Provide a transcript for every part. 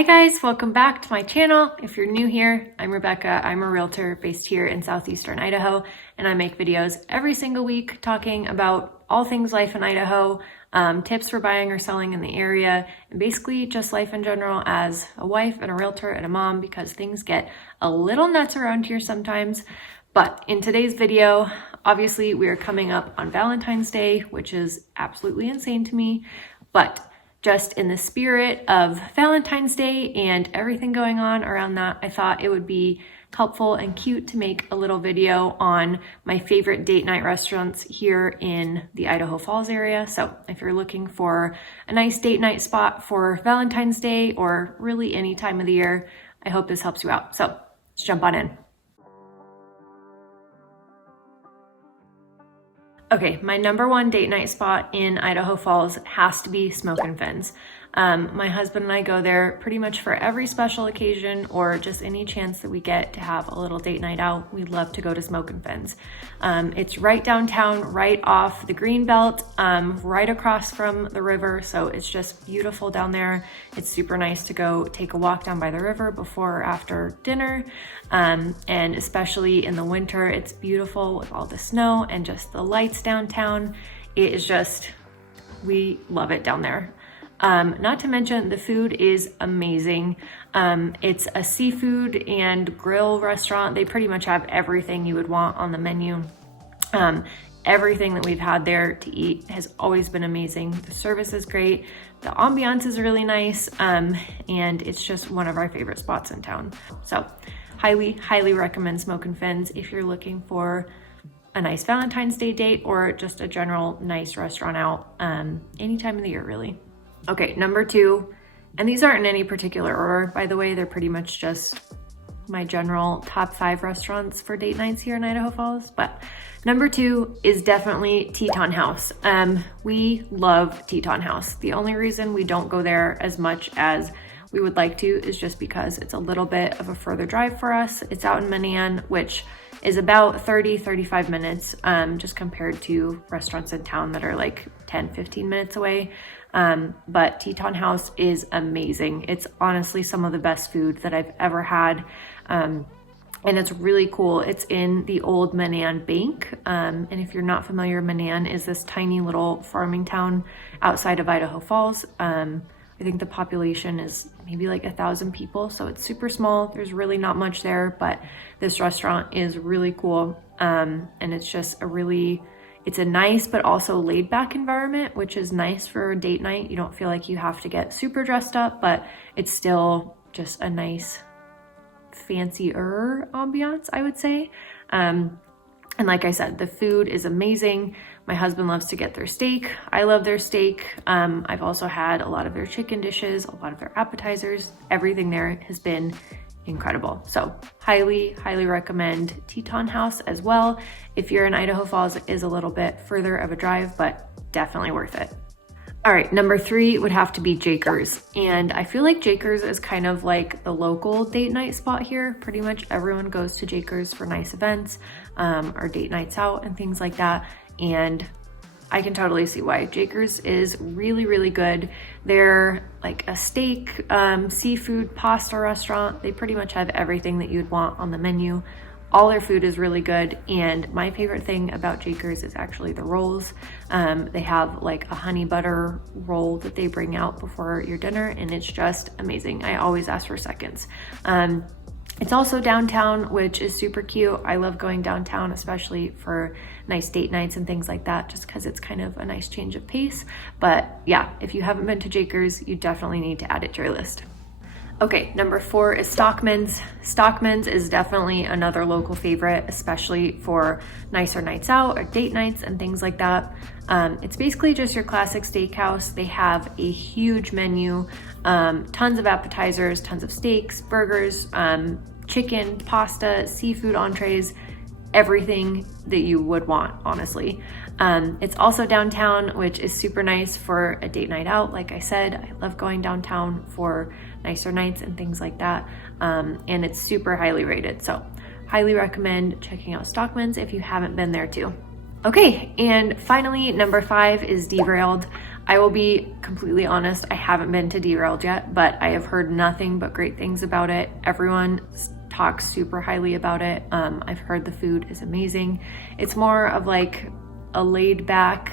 Hi guys, welcome back to my channel. If you're new here, I'm Rebecca. I'm a realtor based here in southeastern Idaho, and I make videos every single week talking about all things life in Idaho, tips for buying or selling in the area, and basically just life in general as a wife and a realtor and a mom, because things get a little nuts around here sometimes. But in today's video, obviously we are coming up on Valentine's Day, which is absolutely insane to me, but just in the spirit of Valentine's Day and everything going on around that, I thought it would be helpful and cute to make a little video on my favorite date night restaurants here in the Idaho Falls area. So if you're looking for a nice date night spot for Valentine's Day or really any time of the year, I hope this helps you out. So let's jump on in. Okay, my number one date night spot in Idaho Falls has to be Smokin' Fins. My husband and I go there pretty much for every special occasion or just any chance that we get to have a little date night out. We love to go to Smokin' Fins. It's right downtown, right off the green belt, right across from the river. So it's just beautiful down there. It's super nice to go take a walk down by the river before or after dinner. And especially in the winter, it's beautiful with all the snow and just the lights downtown. It is just, we love it down there. Not to mention the food is amazing. It's a seafood and grill restaurant. They pretty much have everything you would want on the menu. Everything that we've had there to eat has always been amazing. The service is great. The ambiance is really nice. And it's just one of our favorite spots in town. So highly recommend Smokin' Fins if you're looking for a nice Valentine's Day date or just a general nice restaurant out any time of the year, really. Okay, number two, and these aren't in any particular order, by the way, they're pretty much just my general top 5 restaurants for date nights here in Idaho Falls, but number 2 is definitely Teton House. We love Teton House. The only reason we don't go there as much as we would like to is just because it's a little bit of a further drive for us. It's out in Mannan, which is about 30-35 minutes, just compared to restaurants in town that are like 10-15 minutes away. But Teton House is amazing. It's honestly some of the best food that I've ever had. And it's really cool. It's in the old Mannan Bank. And if you're not familiar, Mannan is this tiny little farming town outside of Idaho Falls. I think the population is maybe like 1,000 people. So it's super small. There's really not much there, but this restaurant is really cool. And it's just it's a nice but also laid back environment, which is nice for a date night. You don't feel like you have to get super dressed up, but it's still just a nice fancier ambiance, I would say. And like I said, the food is amazing. My husband loves to get their steak. I love their steak. I've also had a lot of their chicken dishes, a lot of their appetizers. Everything there has been incredible. So highly recommend Teton House as well. If you're in Idaho Falls, it is a little bit further of a drive, but definitely worth it. All right, number 3 would have to be Jaegers. And I feel like Jaegers is kind of like the local date night spot here. Pretty much everyone goes to Jaegers for nice events, or date nights out and things like that. And I can totally see why. Jaegers is really good. They're like a steak, seafood, pasta restaurant. They pretty much have everything that you'd want on the menu. All their food is really good. And my favorite thing about Jaegers is actually the rolls. They have like a honey butter roll that they bring out before your dinner, and it's just amazing. I always ask for seconds. It's also downtown, which is super cute. I love going downtown, especially for nice date nights and things like that, just because it's kind of a nice change of pace. But yeah, if you haven't been to Jaegers, you definitely need to add it to your list. Okay, number 4 is Stockmans. Stockmans is definitely another local favorite, especially for nicer nights out or date nights and things like that. It's basically just your classic steakhouse. They have a huge menu, tons of appetizers, tons of steaks, burgers, chicken, pasta, seafood entrees, everything that you would want, honestly. It's also downtown, which is super nice for a date night out. Like I said, I love going downtown for nicer nights and things like that. And it's super highly rated. So highly recommend checking out Stockmans if you haven't been there too. Okay, and finally, number 5 is Derailed. I will be completely honest, I haven't been to Derailed yet, but I have heard nothing but great things about it. Everyone talks super highly about it. I've heard the food is amazing. It's more of like a laid back,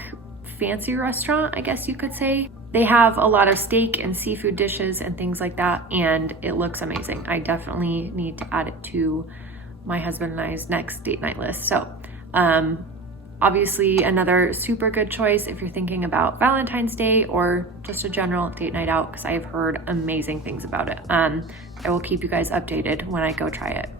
fancy restaurant, I guess you could say. They have a lot of steak and seafood dishes and things like that, and it looks amazing. I definitely need to add it to my husband and I's next date night list. So, obviously another super good choice if you're thinking about Valentine's Day or just a general date night out, because I have heard amazing things about it. I will keep you guys updated when I go try it.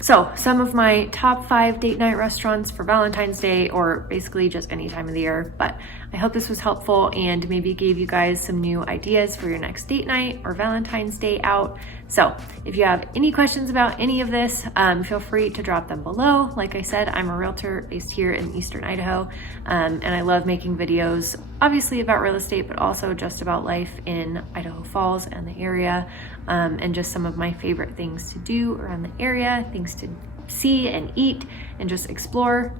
So some of my top 5 date night restaurants for Valentine's Day, or basically just any time of the year. But I hope this was helpful and maybe gave you guys some new ideas for your next date night or Valentine's Day out. So if you have any questions about any of this, feel free to drop them below. Like I said, I'm a realtor based here in Eastern Idaho, and I love making videos, obviously about real estate, but also just about life in Idaho Falls and the area, and just some of my favorite things to do around the area, things to see and eat and just explore.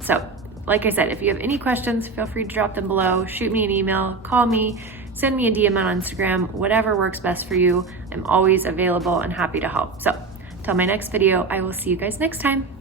So like I said, if you have any questions, feel free to drop them below, shoot me an email, call me, send me a DM on Instagram, whatever works best for you. I'm always available and happy to help. So till my next video, I will see you guys next time.